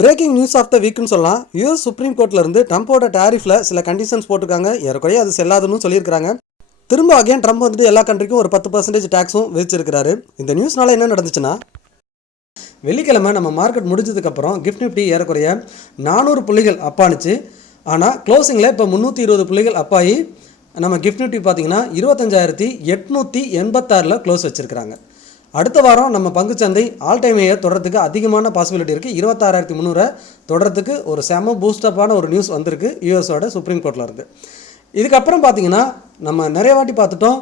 Breaking news of the வீக்னு சொல்லலாம். US supreme கோர்ட்லேருந்து ட்ரம்ப்போட டேரிஃபில் சில conditions போட்டிருக்காங்க. ஏறக்குறைய அது செல்லாதுன்னு சொல்லியிருக்காங்க. திரும்ப அகைன் ட்ரம்ப் வந்துட்டு எல்லா கண்ட்ரிக்கும் ஒரு 10% டேக்ஸும் விதிச்சிருக்கிறாரு. இந்த நியூஸ்னால என்ன நடந்துச்சுன்னா, வெள்ளிக்கிழமை நம்ம மார்க்கெட் முடிஞ்சதுக்கப்புறம் கிஃப்ட் நிஃப்டி ஏறக்குறைய 400 புள்ளிகள் அப்பானுச்சு. ஆனால் க்ளோசிங்கில் இப்போ 320 புள்ளிகள் அப்பாயி நம்ம கிஃப்ட் நிஃப்டி பார்த்தீங்கன்னா 25,886 க்ளோஸ் வச்சுருக்கிறாங்க. அடுத்த வாரம் நம்ம பங்குச்சந்தை ஆல் டைம் ஹையை தொடர்றதுக்கு அதிகமான பாசிபிலிட்டி இருக்குது. 26,300 தொடர்றதுக்கு ஒரு செம பூஸ்டப்பான ஒரு நியூஸ் வந்திருக்கு யூஎஸோட சுப்ரீம் கோர்ட்டில் இருந்து. இதுக்கப்புறம் பார்த்தீங்கன்னா நம்ம நிறைய வாட்டி பார்த்துட்டோம்,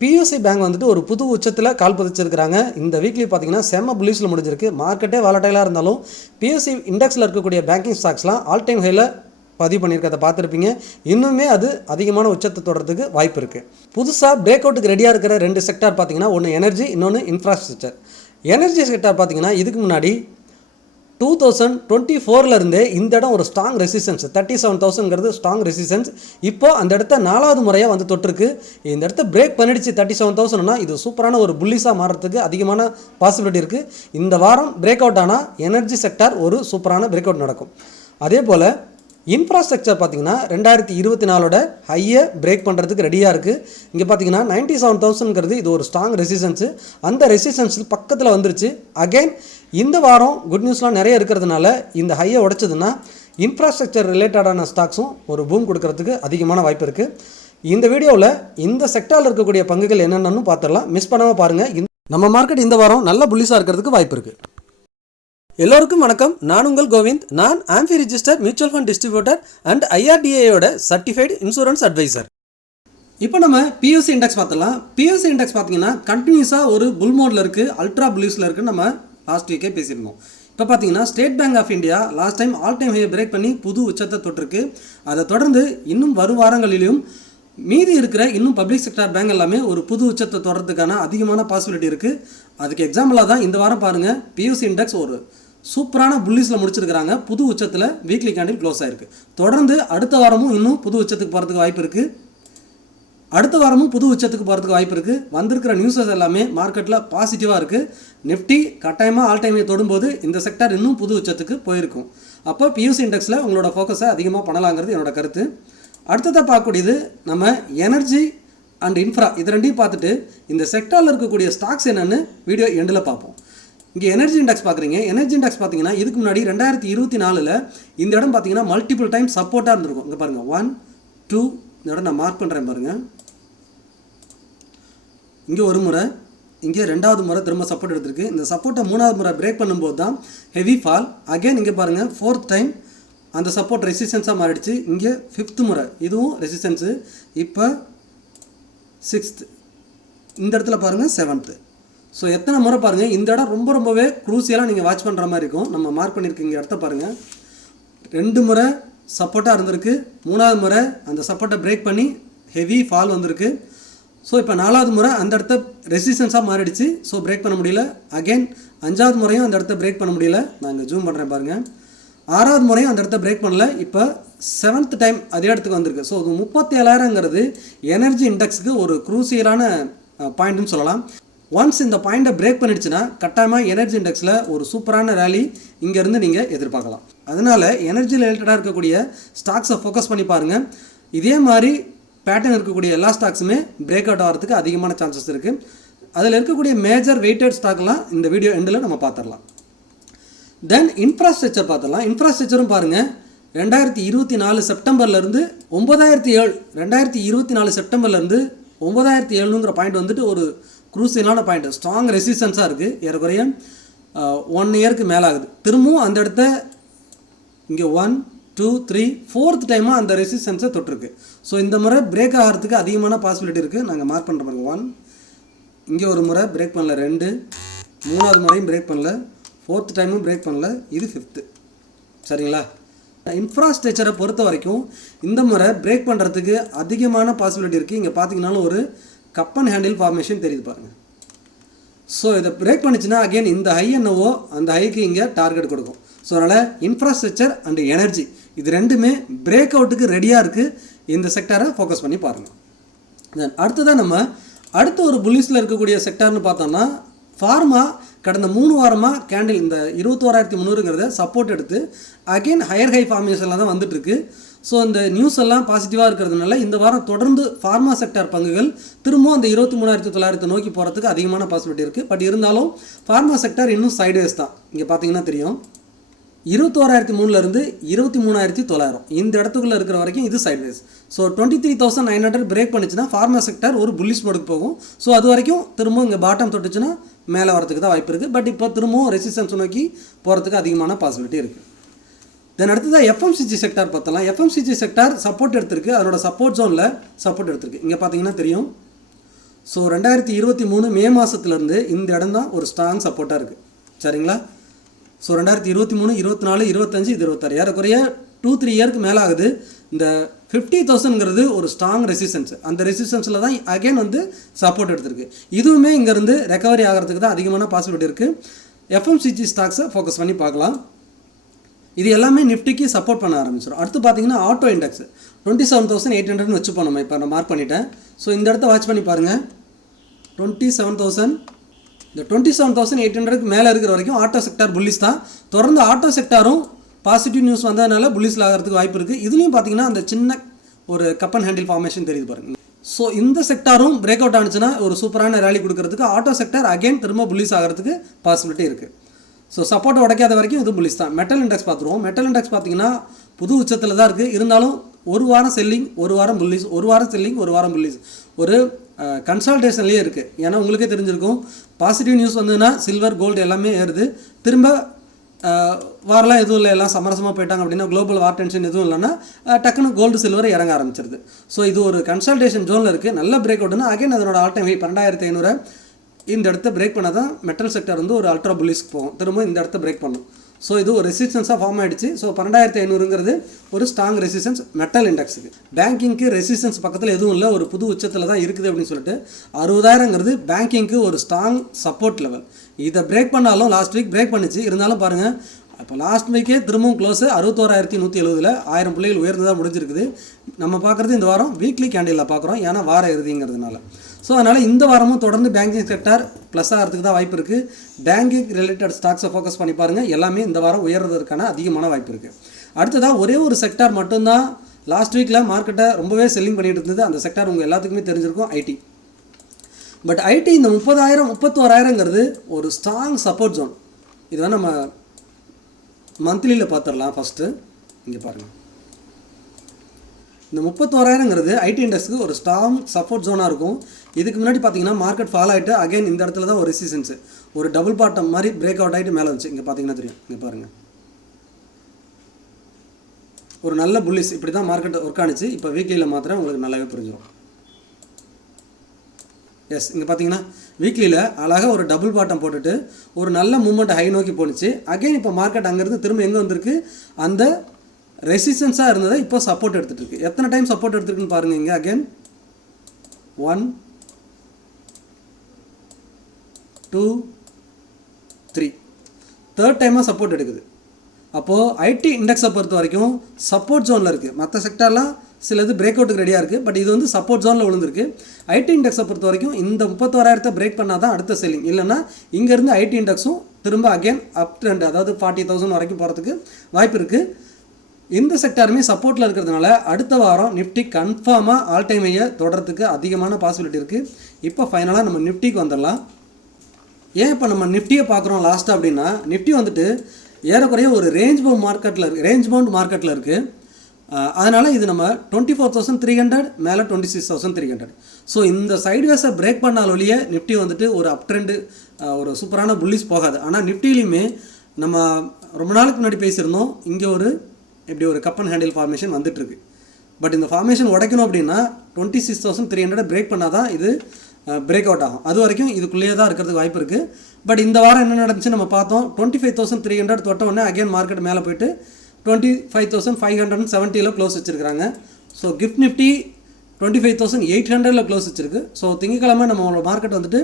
பியூசி பேங்க் வந்துட்டு ஒரு புது உச்சத்தில் கால் பதிச்சிருக்கிறாங்க. இந்த வீக்லி பார்த்தீங்கன்னா செம்ம புல்லிஷில் முடிஞ்சிருக்கு. மார்க்கெட்டே வாலட்டைலாக இருந்தாலும் பியூசி இண்டெக்ஸில் இருக்கக்கூடிய பேங்கிங் ஸ்டாக்ஸ்லாம் ஆல் டைம் ஹையில் பதிவு பண்ணியிருக்கிறத பார்த்துருப்பீங்க. இன்னுமே அது அதிகமான உச்சத்தை தொடர்றதுக்கு வாய்ப்பு இருக்குது. புதுசாக பிரேக் அவுட்டுக்கு ரெடியாக இருக்கிற 2 செக்டார் பார்த்தீங்கன்னா, ஒன்று எனர்ஜி, இன்னொன்று இன்ஃப்ராஸ்ட்ரக்சர். எனர்ஜி செக்டார் பார்த்தீங்கன்னா இதுக்கு முன்னாடி 2024 இருந்தே இந்த இடம் ஒரு ஸ்ட்ராங் ரெசிஸ்டன்ஸ் 37,000ங்கிறது ஸ்ட்ராங் ரெசிஸ்டன்ஸ். இப்போது அந்த இடத்த 4வது முறையாக வந்து தொட்டிருக்கு. இந்த இடத்த பிரேக் பண்ணிடுச்சு 37,000னா இது சூப்பரான ஒரு புல்லிஸாக மாறுறதுக்கு அதிகமான பாசிபிலிட்டி இருக்குது. இந்த வாரம் பிரேக் அவுட் ஆனால் எனர்ஜி செக்டார் ஒரு சூப்பரான பிரேக் அவுட் நடக்கும். அதே போல் இன்ஃப்ராஸ்ட்ரக்சர் பார்த்திங்கன்னா 2024 ஹையை பிரேக் பண்ணுறதுக்கு ரெடியாக இருக்குது. இங்கே பார்த்தீங்கன்னா 97,000ங்கிறது இது ஒரு ஸ்ட்ராங் ரெசிஸ்டன்ஸு. அந்த ரெசிஸ்டன்ஸ் பக்கத்தில் வந்துருச்சு. அகைன் இந்த வாரம் குட் நியூஸ்லாம் நிறைய இருக்கிறதுனால இந்த ஹையை உடைச்சதுன்னா இன்ஃப்ராஸ்ட்ரக்சர் ரிலேட்டடான ஸ்டாக்ஸும் ஒரு பூம் கொடுக்கறதுக்கு அதிகமான வாய்ப்பு இருக்குது. இந்த வீடியோவில் இந்த செக்டாரில் இருக்கக்கூடிய பங்குகள் என்னென்னு பார்த்துடலாம். மிஸ் பண்ணாமல் பாருங்கள். நம்ம மார்க்கெட் இந்த வாரம் நல்ல புல்லிஸாக இருக்கிறதுக்கு வாய்ப்பு இருக்குது. எல்லோருக்கும் வணக்கம். நான் உங்கள் கோவிந்த். நான் AMFI register mutual fund distributor and ஐஆர்டிஏயோட சர்டிஃபைடு இன்சூரன்ஸ் அட்வைசர். இப்போ நம்ம பியூசி இண்டெக்ஸ் பார்த்துடலாம். பியூசி இண்டெக்ஸ் பார்த்தீங்கன்னா கண்டினியூஸாக ஒரு புல் மோடில் இருக்குது, அல்ட்ரா புல்லிஸில் இருக்குன்னு நம்ம லாஸ்ட் வீக்கே பேசியிருந்தோம். இப்போ பார்த்தீங்கன்னா State Bank of India last time all time ஹையை பிரேக் பண்ணி புது உச்சத்தை தொட்டிருக்கு. அதை தொடர்ந்து இன்னும் வரும் வாரங்களிலும் மீதி இருக்கிற இன்னும் பப்ளிக் செக்டார் பேங்க் எல்லாமே ஒரு புது உச்சத்தை தொடர்றதுக்கான அதிகமான பாசிபிலிட்டி இருக்குது. அதுக்கு எக்ஸாம்பிளாக தான் இந்த வாரம் பாருங்கள், பியூசி இண்டெக்ஸ் ஒரு சூப்பரான புல்லிஸில் முடிச்சிருக்கிறாங்க. புது உச்சத்தில் வீக்லி கேண்டில் க்ளோஸ் ஆகிருக்கு. தொடர்ந்து அடுத்த வாரமும் இன்னும் புது உச்சத்துக்கு போகிறதுக்கு வாய்ப்பு இருக்குது. வந்திருக்கிற நியூஸஸ் எல்லாமே மார்க்கெட்டில் பாசிட்டிவாக இருக்குது. நிஃப்டி கட்டாயமாக ஆல் டைமை தொடும்போது இந்த செக்டார் இன்னும் புது உச்சத்துக்கு போயிருக்கும். அப்போ பியூசி இண்டெக்ஸில் உங்களோட ஃபோக்கஸை அதிகமாக பண்ணலாங்கிறது என்னோட கருத்து. அடுத்ததாக பார்க்கக்கூடியது நம்ம எனர்ஜி அண்ட் இன்ஃப்ரா. இது ரெண்டையும் பார்த்துட்டு இந்த செக்டாரில் இருக்கக்கூடிய ஸ்டாக்ஸ் என்னென்னு வீடியோ எண்டில் பார்ப்போம். இங்கே எனர்ஜி இண்டெக்ஸ் பார்க்குறீங்க. எனர்ஜி இண்டெக்ஸ் பார்த்தீங்கன்னா இதுக்கு முன்னாடி 2024 இந்த இடம் பார்த்தீங்கன்னா மல்டிபிள் டைம் சப்போர்ட்டாக இருந்திருக்கும். இங்கே பாருங்கள் 1 2 இந்த இடம் நான் மார்க் பண்ணுறேன் பாருங்கள். இங்கே ஒரு முறை, இங்கே 2வது முறை திரும்ப சப்போர்ட் எடுத்திருக்கு. இந்த சப்போர்ட்டை 3வது முறை பிரேக் பண்ணும்போது தான் ஹெவி ஃபால். அகைன் இங்கே பாருங்கள் 4th டைம் அந்த சப்போர்ட் ரெசிஸ்டன்ஸாக மாறிடுச்சு. இங்கே 5th முறை இதுவும் ரெசிஸ்டன்ஸு. இப்போ 6th, இந்த இடத்துல பாருங்கள் 7th. ஸோ எத்தனை முறை பாருங்கள். இந்த இடம் ரொம்பவே க்ரூசியலாக நீங்கள் வாட்ச் பண்ணுற மாதிரி இருக்கும். நம்ம மார்க் பண்ணியிருக்க இங்கே இடத்த பாருங்கள். 2 முறை சப்போர்ட்டாக இருந்திருக்கு. 3வது முறை அந்த சப்போர்ட்டை பிரேக் பண்ணி ஹெவி ஃபால் வந்திருக்கு. ஸோ இப்போ 4வது முறை அந்த இடத்த ரெசிஸ்டன்ஸாக மாறிடுச்சு. ஸோ பிரேக் பண்ண முடியல. அகைன் 5வது முறையும் அந்த இடத்த பிரேக் பண்ண முடியல. நான் இங்கே ஜூம் பண்ணுறேன் பாருங்கள். 6வது முறையும் அந்த இடத்த பிரேக் பண்ணல. இப்போ 7th டைம் அதே இடத்துக்கு வந்திருக்கு. ஸோ 37,000ங்கிறது எனர்ஜி இண்டெக்ஸுக்கு ஒரு க்ரூசியலான பாயிண்ட்னு சொல்லலாம். ஒன்ஸ் இந்த பாயிண்ட்டை பிரேக் பண்ணிடுச்சுன்னா கட்டாயமாக எனர்ஜி இண்டெக்ஸில் ஒரு சூப்பரான ரேலி இங்கேருந்து நீங்கள் எதிர்பார்க்கலாம். அதனால் எனர்ஜி ரிலேட்டடாக இருக்கக்கூடிய ஸ்டாக்ஸை ஃபோக்கஸ் பண்ணி பாருங்கள். இதே மாதிரி பேட்டர்ன் இருக்கக்கூடிய எல்லா ஸ்டாக்ஸுமே பிரேக் அவுட் ஆகிறதுக்கு அதிகமான சான்சஸ் இருக்குது. அதில் இருக்கக்கூடிய மேஜர் வெயிட்டட் ஸ்டாக்லாம் இந்த வீடியோ எண்டில் நம்ம பார்த்துடலாம். தென் இன்ஃப்ராஸ்ட்ரக்சர் பார்த்துடலாம். இன்ஃப்ராஸ்ட்ரக்சரும் பாருங்கள் 2024 செப்டம்பர்லேருந்து 2024 செப்டம்பர்லேருந்து 9,700ங்கிற பாயிண்ட் வந்துட்டு ஒரு க்ரூசியலான பாயிண்ட், ஸ்ட்ராங் ரெசிஸ்டன்ஸாக இருக்குது. ஏறக்குறைய 1 இயருக்கு மேலே ஆகுது. திரும்பவும் அந்த இடத்த இங்கே 1 2 3 4th டைமாக அந்த ரெசிஸ்டன்ஸை தொட்டிருக்கு. ஸோ இந்த முறை பிரேக் ஆகிறதுக்கு அதிகமான பாசிபிலிட்டி இருக்குது. நாங்கள் மார்க் பண்ணுற பாருங்க 1, இங்கே ஒரு முறை பிரேக் பண்ணல, 2, 3வது முறையும் பிரேக் பண்ணல, 4th டைமும் பிரேக் பண்ணல, இது 5th. சரிங்களா? இன்ஃப்ராஸ்ட்ரக்சரை பொறுத்த வரைக்கும் இந்த முறை பிரேக் பண்ணுறதுக்கு அதிகமான பாசிபிலிட்டி இருக்குது. இங்கே பார்த்தீங்கன்னாலும் ஒரு கப் அண்ட் ஹேண்டில் ஃபார்மேஷன் தெரியுது பாருங்கள். ஸோ இதை பிரேக் பண்ணிச்சுன்னா அகெயின் இந்த ஹை என்னவோ அந்த ஹைக்கு இங்கே டார்கெட் கொடுக்கும். ஸோ அதனால் இன்ஃப்ராஸ்ட்ரக்சர் அண்ட் எனர்ஜி இது ரெண்டுமே பிரேக் அவுட்டுக்கு ரெடியாக இருக்குது. இந்த செக்டாரை ஃபோக்கஸ் பண்ணி பாருங்கள். தென் அடுத்ததான் நம்ம அடுத்த ஒரு புல்லிஸில் இருக்கக்கூடிய செக்டார்னு பார்த்தோம்னா ஃபார்மா கடந்த 3 வாரமாக கேண்டில் இந்த 21,300ங்கிறத சப்போர்ட் எடுத்து அகெயின் ஹையர் ஹை ஃபார்மேஷனில் தான் வந்துட்டுருக்கு. ஸோ இந்த நியூஸ் எல்லாம் பாசிட்டிவாக இருக்கிறதுனால இந்த வாரம் தொடர்ந்து ஃபார்மா செக்டார் பங்குகள் திரும்பவும் அந்த 23,900 நோக்கி போகிறதுக்கு அதிகமான பாசிபிலிட்டி இருக்குது. பட் இருந்தாலும் ஃபார்மா செக்டார் இன்னும் சைட்வேஸ் தான். இங்கே பார்த்தீங்கன்னா தெரியும் 21,300லேருந்து 23,900 இந்த இடத்துக்குள்ளே இருக்கிற வரைக்கும் இது சைட்வேஸ். ஸோ 23,900 பிரேக் பண்ணிச்சுன்னா ஃபார்மா செக்டார் ஒரு புல்லிஷ் மோடுக்கு போகும். ஸோ அது வரைக்கும் திரும்பவும் இங்கே பாட்டம் தொட்டுச்சுன்னா மேலே வரதுக்கு தான் வாய்ப்பு இருக்குது. பட் இப்போ திரும்பவும் ரெசிஸ்டன்ஸ் நோக்கி போகிறதுக்கு அதிகமான பாசிபிலிட்டி இருக்குது. தென் அடுத்ததாக எஃப்எம்சிஜி செக்டார் பார்த்தலாம். எஃப்எம்சிஜி செக்டார் சப்போர்ட் எடுத்திருக்கு, அதனோட சப்போர்ட் ஜோனில் சப்போர்ட் எடுத்திருக்கு. இங்கே பார்த்தீங்கன்னா தெரியும். ஸோ 2023 மே மாதத்துலேருந்து இந்த இடம் தான் ஒரு ஸ்ட்ராங் சப்போர்ட்டாக இருக்குது. சரிங்களா? ஸோ 2023, 24, 25, இது 26 ஏறக்குறைய 2-3 இயருக்கு மேலே ஆகுது. இந்த 50,000ங்கிறது ஒரு ஸ்ட்ராங் ரெசிஸ்டன்ஸ். அந்த ரெசிஸ்டன்ஸில் தான் அகைன் வந்து சப்போர்ட் எடுத்திருக்கு. இதுவுமே இங்கேருந்து ரெக்கவரி ஆகிறதுக்கு தான் அதிகமான பாசிபிலிட்டி இருக்குது. எஃப்எம்சிஜி ஸ்டாக்ஸை ஃபோக்கஸ் பண்ணி பார்க்கலாம். இது எல்லாமே நிஃப்டிக்கு சப்போர்ட் பண்ண ஆரம்பிச்சிடும். அடுத்து பார்த்தீங்கன்னா ஆட்டோ இண்டெக்ஸ் 27,800ன்னு வச்சுப்போம். நம்ம இப்போ நான் மார்க் பண்ணிட்டேன். ஸோ இந்த இடத்த வாட்ச் பண்ணி பாருங்கள். 27,000 இந்த 27,800க்கு மேலே இருக்கிற வரைக்கும் ஆட்டோ செக்டார் புல்லிஸ் தான். தொடர்ந்து ஆட்டோ செக்டாரும் பாசிட்டிவ் நியூஸ் வந்ததுனால புல்லிஸில் ஆகிறதுக்கு வாய்ப்பு இருக்குது. இதுலேயும் பார்த்தீங்கன்னா அந்த சின்ன ஒரு கப் அண்ட் ஹேண்டில் ஃபார்மேஷன் தெரியுது பாருங்கள். ஸோ இந்த செக்டாரும் பிரேக் அவுட் ஆனிச்சுன்னா ஒரு சூப்பரான ரேலி கொடுக்கறதுக்கு ஆட்டோ செக்டார் அகைன் திரும்ப புல்லிஸ் ஆகிறதுக்கு பாசிபிலிட்டி இருக்குது. ஸோ சப்போர்ட்டை உடைக்காத வரைக்கும் இது புல்லிஸ் தான். மெட்டல் இண்டெக்ஸ் பார்த்துருவோம். மெட்டல் இண்டெக்ஸ் பார்த்தீங்கன்னா புது உச்சத்தில் தான் இருக்குது. இருந்தாலும் ஒரு வாரம் செல்லிங், ஒரு வாரம் புல்லிஸ், ஒரு வாரம் செல்லிங், ஒரு வாரம் புல்லிஸ், ஒரு கன்சல்டேஷன்லேயே இருக்குது. ஏன்னா உங்களுக்கே தெரிஞ்சிருக்கும், பாசிட்டிவ் நியூஸ் வந்ததுன்னா சில்வர் கோல்டு எல்லாமே ஏறுது. திரும்ப வாரெலாம் எதுவும் இல்லை, எல்லாம் சமரசமாக போயிட்டாங்க அப்படின்னா, குளோபல் வார் டென்ஷன் எதுவும் இல்லைன்னா டக்குன்னு கோல்டு சில்வர் இறங்க ஆரம்பிச்சிருது. ஸோ இது ஒரு கன்சல்டேஷன் ஜோனில் இருக்குது. நல்ல பிரேக் அவுட்னா அகைன் அதனோட ஆல் டைம் ஹை 12,500 இந்த இடத்த பிரேக் பண்ணால் தான் மெட்டல் செக்டர் வந்து ஒரு அல்ட்ரா புல்லிஸ்க்கு போகும். திரும்ப இந்த இடத்த பிரேக் பண்ணும். ஸோ இது ஒரு ரெசிஸ்டன்ஸாக ஃபார்ம் ஆகிடுச்சு. ஸோ 12,500ங்கிறது ஒரு ஸ்ட்ராங் ரெசிஸ்டன்ஸ் மெட்டல் இண்டெக்ஸுக்கு. பேங்கிங்க்கு ரெசிஸ்டன்ஸ் பக்கத்தில் எதுவும் இல்லை, ஒரு புது உச்சத்தில் தான் இருக்குது அப்படின்னு சொல்லிட்டு 60,000ங்கிறது பேங்கிங்க்கு ஒரு ஸ்ட்ராங் சப்போர்ட் லெவல். இதை பிரேக் பண்ணாலும் லாஸ்ட் வீக் பிரேக் பண்ணிச்சு. இருந்தாலும் பாருங்கள், இப்போ லாஸ்ட் வீக்கே திரும்பவும் க்ளோஸு 61,170 1000 புள்ளிகள் உயர்ந்து தான் முடிஞ்சிருக்குது. நம்ம பார்க்குறது இந்த வாரம் வீக்லி கேண்டிலில் பார்க்குறோம், ஏன்னா வார இறுதிங்கிறதுனால. ஸோ அதனால் இந்த வாரமும் தொடர்ந்து பேங்கிங் செக்டார் ப்ளஸ் ஆகிறதுக்கு தான் வாய்ப்பு இருக்குது. பேங்கிங் ரிலேட்டட் ஸ்டாக்ஸை ஃபோக்கஸ் பண்ணி பாருங்கள். எல்லாமே இந்த வாரம் உயர்றதுக்கான அதிகமான வாய்ப்பு இருக்குது. அடுத்ததாக ஒரே ஒரு செக்டார் மட்டும்தான் லாஸ்ட் வீக்கில் மார்க்கெட்டை ரொம்பவே செல்லிங் பண்ணிட்டு இருந்தது. அந்த செக்டார் உங்கள் எல்லாத்துக்குமே தெரிஞ்சிருக்கும், ஐடி. பட் ஐடி இந்த 30,000 31,000ங்கிறது ஒரு ஸ்ட்ராங் சப்போர்ட் ஜோன். இது வந்து நம்ம மந்த்லியில் பார்த்துடலாம். ஃபஸ்ட்டு இங்கே பாருங்கள், இந்த 31,000ங்கிறது ஐடி இண்டெக்ஸுக்கு ஒரு ஸ்ட்ராங் சப்போர்ட் ஜோனாக இருக்கும். இதுக்கு முன்னாடி பார்த்தீங்கன்னா மார்க்கெட் ஃபால் ஆகிட்டு அகைன் இந்த இடத்துல தான் ஒரு ரெசிஸ்டன்ஸு, ஒரு டபுள் பாட்டம் மாதிரி பிரேக் அவுட் ஆகிட்டு மேலே வந்துச்சு. இங்கே பார்த்தீங்கன்னா தெரியும். இங்கே பாருங்கள், ஒரு நல்ல புல்லிஸ் இப்படி தான் மார்க்கெட் ஒர்க் ஆனிச்சு. இப்போ வீக்லியில் மாத்திரம் உங்களுக்கு நல்லாவே புரிஞ்சிடும். எஸ், இங்கே பார்த்தீங்கன்னா வீக்லியில் அழகாக ஒரு டபுள் பாட்டம் போட்டுட்டு ஒரு நல்ல மூவ்மெண்ட் ஹை நோக்கி போணுச்சு. அகைன் இப்போ மார்க்கெட் அங்கேருந்து திரும்ப எங்கே வந்திருக்கு, அந்த ரெசிஸ்டன்ஸாக இருந்ததை இப்போ சப்போர்ட் எடுத்துகிட்டு இருக்குது. எத்தனை டைம் சப்போர்ட் எடுத்துருக்குன்னு பாருங்கள். இங்கே அகைன் 1 2 3 தேர்ட் டைமாக சப்போர்ட் எடுக்குது. அப்போது ஐடி இண்டெக்ஸை பொறுத்த வரைக்கும் சப்போர்ட் ஜோனில் இருக்குது. மற்ற செக்டார்லாம் சிலது பிரேக் அவுட்டுக்கு ரெடியாக இருக்குது. பட் இது வந்து சப்போர்ட் ஜோனில் விழுந்திருக்கு. ஐடி இண்டெக்ஸை பொறுத்த வரைக்கும் இந்த 31,000 பிரேக் பண்ணால் தான் அடுத்த செல்லிங். இல்லைன்னா இங்கேருந்து ஐடி இண்டெக்ஸும் திரும்ப அகெயின் அப் ட்ரெண்ட், அதாவது 40,000 வரைக்கும் போகிறதுக்கு வாய்ப்பு இருக்குது. இந்த செக்டாருமே சப்போர்ட்டில் இருக்கிறதுனால அடுத்த வாரம் நிஃப்டி கன்ஃபார்மாக ஆல் டைம் ஹையை தொடர்றதுக்கு அதிகமான பாசிபிலிட்டி இருக்குது. இப்போ ஃபைனலாக நம்ம நிஃப்டிக்கு வந்துடலாம். ஏன் இப்போ நம்ம நிஃப்டியை பார்க்குறோம் லாஸ்ட்டாக அப்படின்னா, நிஃப்டி வந்துட்டு ஏறக்குறைய ஒரு ரேஞ்ச் பவுண்ட் மார்க்கெட்டில் இருக்குது. அதனால் இது நம்ம 24,300 மேலே 26,300. ஸோ இந்த சைட்வேஸை பிரேக் பண்ணாலொழிய நிஃப்டி வந்துட்டு ஒரு அப் ட்ரெண்டு, ஒரு சூப்பரான புல்லிஸ் போகாது. ஆனால் நிஃப்டிலையுமே நம்ம ரொம்ப நாளுக்கு முன்னாடி பேசியிருந்தோம், இங்கே ஒரு இப்படி ஒரு கப் அண்ட் ஹேண்டில் ஃபார்மேஷன் வந்துட்டுருக்கு. பட் இந்த ஃபார்மேஷன் உடைக்கணும் அப்படின்னா 26,300 பிரேக் பண்ணால் தான் இது பிரேக் அவுட் ஆகும். அது வரைக்கும் இதுக்குள்ளேயே தான் இருக்கிறதுக்கு வாய்ப்பு இருக்குது. பட் இந்த வாரம் என்ன நடந்துச்சு நம்ம பார்த்தோம். 25,300 தொட்ட உடனே அகைன் மார்க்கெட் மேலே போயிட்டு 25,570 க்ளோஸ் வச்சுருக்காங்க. ஸோ கிஃப்ட் நிஃப்டி 25,800 க்ளோஸ் வச்சுருக்கு. ஸோ திங்கக்கிழமை நம்ம மார்க்கெட் வந்துட்டு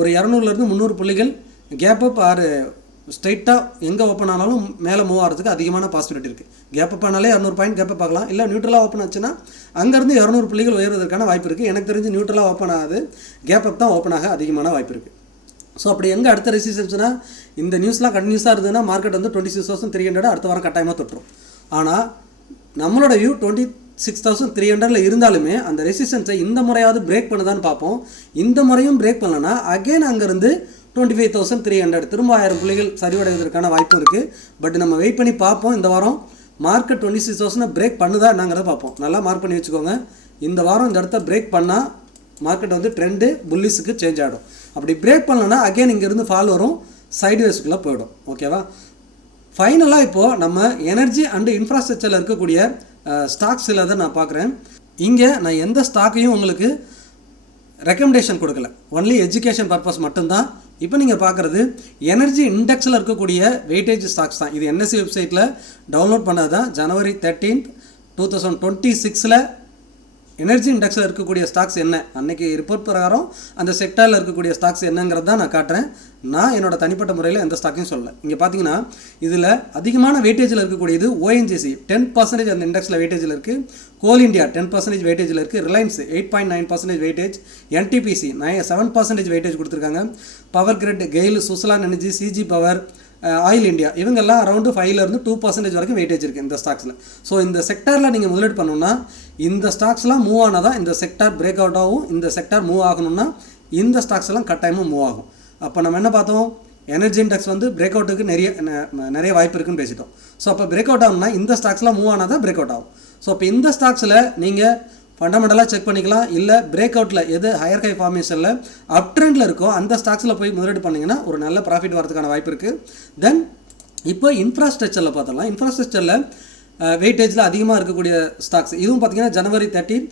ஒரு 200 300 புள்ளிகள் கேப் அப் ஆர் ஸ்ட்ரைட்டாக எங்கே ஓப்பன் ஆனாலும் மேலே மூவ் ஆகிறதுக்கு அதிகமான பாசிபிலிட்டி இருக்குது. கேப் அப் ஆனாலே 200 பாயிண்ட் கேப் அப் ஆகலாம். இல்லை நியூட்ரலாக ஓப்பன் ஆச்சுன்னா அங்கேருந்து 200 புள்ளிகள் உயர்வதற்கான வாய்ப்பு இருக்குது. எனக்கு தெரிஞ்சு நியூட்ரலாக ஓப்பன் ஆகாது, கேப் அப் தான் ஓப்பன் ஆக அதிகமான வாய்ப்பு இருக்குது. ஸோ அப்படி எங்கே அடுத்த ரெசிஸ்டன்ஸ்னால் இந்த நியூஸ்லாம் கண்டினியூஸாக இருந்ததுன்னா மார்க்கெட் வந்து 26,300 அடுத்த வாரம் கட்டாயமாக தொட்டுரும். ஆனால் நம்மளோட வியூ 26,300 இருந்தாலுமே அந்த ரெசிஸ்டன்ஸை இந்த முறையாவது பிரேக் பண்ணுதான்னு பார்ப்போம். இந்த முறையும் பிரேக் பண்ணலன்னா அகெயின் அங்கேருந்து 25,300 திரும்ப 1000 புள்ளிகள் சரிவடைவதற்கான வாய்ப்பு இருக்குது. பட் நம்ம வெயிட் பண்ணி பார்ப்போம். இந்த வாரம் மார்க்கெட் 26,000 பிரேக் பண்ணுதா என்னங்கிறத பார்ப்போம். நல்லா மார்க் பண்ணி வச்சுக்கோங்க. இந்த வாரம் இந்த இடத்த பிரேக் பண்ணால் மார்க்கெட் வந்து ட்ரெண்டு புல்லிஸுக்கு சேஞ்ச் ஆகிடும். அப்படி பிரேக் பண்ணலன்னா அகெயின் இங்கேருந்து ஃபால் வரும், சைட்வேஸ்க்குள்ளே போயிடும். ஓகேவா? ஃபைனலாக இப்போது நம்ம எனர்ஜி அண்டு இன்ஃப்ராஸ்ட்ரக்சரில் இருக்கக்கூடிய ஸ்டாக்ஸில் தான் நான் பார்க்குறேன். இங்கே நான் எந்த ஸ்டாக்கையும் உங்களுக்கு ரெக்கமெண்டேஷன் கொடுக்கல, ஒன்லி எஜுகேஷன் பர்பஸ் மட்டும்தான். இப்போ நீங்கள் பார்க்குறது எனர்ஜி இண்டெக்ஸில் இருக்கக்கூடிய வெயிட்டேஜ் ஸ்டாக்ஸ் தான். இது என்எஸ்சி வெப்சைட்டில் டவுன்லோட் பண்ணது தான். January 13, 2026 எனர்ஜி இண்டெக்ஸில் இருக்கக்கூடிய ஸ்டாக்ஸ் என்ன, அன்றைக்கி ரிப்போர்ட் பிரகாரம் அந்த செக்டாரில் இருக்கக்கூடிய ஸ்டாக்ஸ் என்னங்கிறது தான் நான் காட்டுறேன். நான் என்னோட தனிப்பட்ட முறையில் எந்த ஸ்டாக்கையும் சொல்லலை. இங்கே பார்த்தீங்கன்னா இதில் அதிகமான வெயிட்டேஜில் இருக்கக்கூடியது ONGC 10% அந்த இண்டெக்ஸில் வெயிட்டேஜில் இருக்குது. கோல் இண்டியா 10% வெயிட்டேஜில் இருக்குது. Reliance 8.9% weightage. NTPC 7% வெயிட்டேஜ் கொடுத்துருக்காங்க. Power Grid, GAIL, Suzlon Energy, CG Power, Oil India இவங்கெல்லாம் அரௌண்டு 5% 2% வரைக்கும் வெயிட்டேஜ் இருக்குது இந்த ஸ்டாக்ஸில். ஸோ இந்த செக்டாரில் நீங்கள் முதலீடு பண்ணணும்னா இந்த ஸ்டாக்ஸ்லாம் மூவ் ஆனால் தான் இந்த செக்டார் பிரேக் அவுட் ஆகும். இந்த செக்டார் மூவ் ஆகணும்னா இந்த ஸ்டாக்ஸ் எல்லாம் கட்டாயமாக மூவ் ஆகும். அப்போ நம்ம என்ன பார்த்தோம், எனர்ஜி இண்டெக்ஸ் வந்து பிரேக் அவுட்டுக்கு நிறைய வாய்ப்பு இருக்குன்னு பேசிட்டோம். ஸோ அப்போ பிரேக் அவுட் ஆகணும்னா இந்த ஸ்டாக்ஸ்லாம் மூவ் ஆனால் தான் பிரேக் அவுட் ஆகும். ஸோ அப்போ இந்த ஸ்டாக்ஸில் நீங்கள் ஃபண்டமெண்டலாக செக் பண்ணிக்கலாம். இல்லை பிரேக் அவுட்டில் எது ஹையர் ஹை ஃபார்மேஷனில் அப் ட்ரெண்டில் இருக்கோ அந்த ஸ்டாக்ஸில் போய் முதலீடு பண்ணிங்கன்னா ஒரு நல்ல ப்ராஃபிட் வரதுக்கான வாய்ப்பு இருக்குது. தென் இப்போ இன்ஃப்ராஸ்ட்ரக்சரில் பார்த்தலாம். இன்ஃப்ராஸ்ட்ரக்சரில் வெயிட்டேஜில் அதிகமாக இருக்கக்கூடிய ஸ்டாக்ஸ் இதுவும் பார்த்தீங்கன்னா January 13,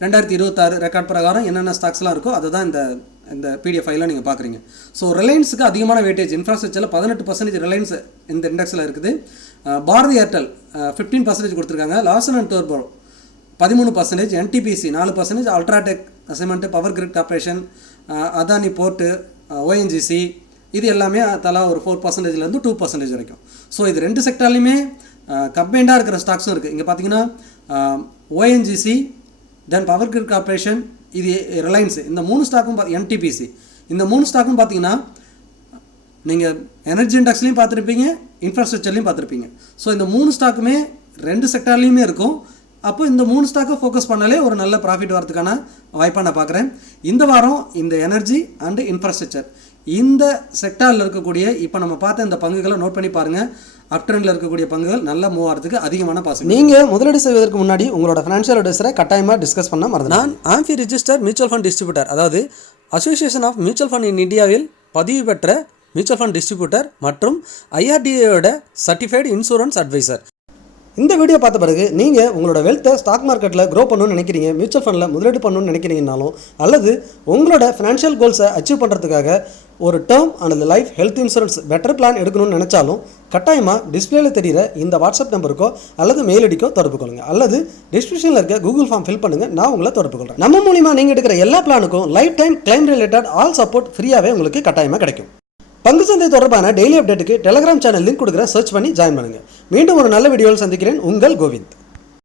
2026 ரெக்கார்ட் பிரகாரம் என்னென்ன ஸ்டாக்ஸ்லாம் இருக்கோ அதை தான் இந்த PDF ஃபைலில் நீங்கள் பார்க்குறீங்க. ஸோ ரிலையன்ஸுக்கு அதிகமான வெயிட்டேஜ் இன்ஃப்ராஸ்ட்ரக்சரில் 18% ரிலையன்ஸ் இந்த இண்டெக்ஸில் இருக்குது. பாரதி ஏர்டெல் 15% கொடுத்துருக்காங்க. லார்சன் அண்ட் டோர்போ 13%, NTPC 4%, UltraTech cement, Power Grid Corporation, Adani port, ONGC இது எல்லாமே தலா ஒரு 4%லேருந்து 2% வரைக்கும். ஸோ இது ரெண்டு செக்டார்லையுமே கம்பைண்டாக இருக்கிற ஸ்டாக்ஸும் இருக்குது. இங்கே பார்த்தீங்கன்னா ONGC, தென் பவர் கிரிட் கார்பரேஷன், இது ரிலையன்ஸ், இந்த 3 ஸ்டாக்கும் NTPC இந்த 3 ஸ்டாக்கும் பார்த்தீங்கன்னா நீங்கள் எனர்ஜி இண்டெக்ஸ்லையும் பார்த்துருப்பீங்க, இன்ஃப்ராஸ்ட்ரக்சர்லையும் பார்த்துருப்பீங்க. ஸோ இந்த 3 ஸ்டாக்குமே ரெண்டு செக்டார்லையுமே இருக்கும். அப்போ இந்த 3 ஸ்டாக்கை ஃபோக்கஸ் பண்ணாலே ஒரு நல்ல ப்ராஃபிட் வரதுக்கான வாய்ப்பாக நான் பார்க்குறேன். இந்த வாரம் இந்த எனர்ஜி அண்டு இன்ஃப்ராஸ்ட்ரக்சர் இந்த செக்டாரில் இருக்கக்கூடிய இப்போ நம்ம பார்த்த இந்த பங்குகளை நோட் பண்ணி பாருங்கள். அப் ட்ரெண்டில் இருக்கக்கூடிய பங்குகள் நல்லா மூவ் ஆகிறதுக்கு அதிகமான பாசிபிலிட்டி. நீங்கள் முதலீடு செய்வதற்கு முன்னாடி உங்களோட ஃபினான்ஷியல் அட்வைசரை கட்டாயமாக டிஸ்கஸ் பண்ண மறந்து. நான் AMFI register mutual fund distributor, அதாவது association of mutual fund in இந்தியாவில் பதிவு பெற்ற மியூச்சுவல் ஃபண்ட் டிஸ்ட்ரிபியூட்டர் மற்றும் IRDAயோட சர்டிஃபைடு இன்சூரன்ஸ் அட்வைசர். இந்த வீடியோ பார்த்த பிறகு நீங்கள் உங்களோட வெல்த்தை ஸ்டாக் மார்க்கெட்டில் க்ரோ பண்ணணும்னு நினைக்கிறீங்க, மியூச்சுவல் ஃபண்டில் முதலீடு பண்ணணும்னு நினைக்கிறீங்கனாலும், அல்லது உங்களோட ஃபினான்ஷியல் கோல்ஸை அச்சீவ் பண்ணுறதுக்காக ஒரு டேர்ம் அல்லது life health insurance better plan எடுக்கணும்னு நினச்சாலும் கட்டாயமாக டிஸ்பிளேல தெரிகிற இந்த வாட்ஸ்அப் நம்பருக்கோ அல்லது மெயில் ஐடிக்கோ தொடர்பு கொள்ளுங்கள். அல்லது டிஸ்கிரிப்ஷனில் இருக்க கூகுள் ஃபார்ம் ஃபில் பண்ணுங்கள், நான் உங்களை தொடர்பு கொள்கிறேன். நம்ம மூலிமா நீங்கள் எடுக்கிற எல்லா பிளானுக்கும் lifetime claim related all support ஃப்ரீயாகவே உங்களுக்கு கட்டாயமாக கிடைக்கும். பங்கு சந்தை தொடர்பான டெய்லி அப்டேட்டுக்கு டெலிகிராம் சேனல் லிங்க் கொடுக்குற, சர்ச் பண்ணி ஜாயின் பண்ணுங்கள். மீண்டும் ஒரு நல்ல வீடியோவில் சந்திக்கிறேன். உங்கள் கோவிந்த்.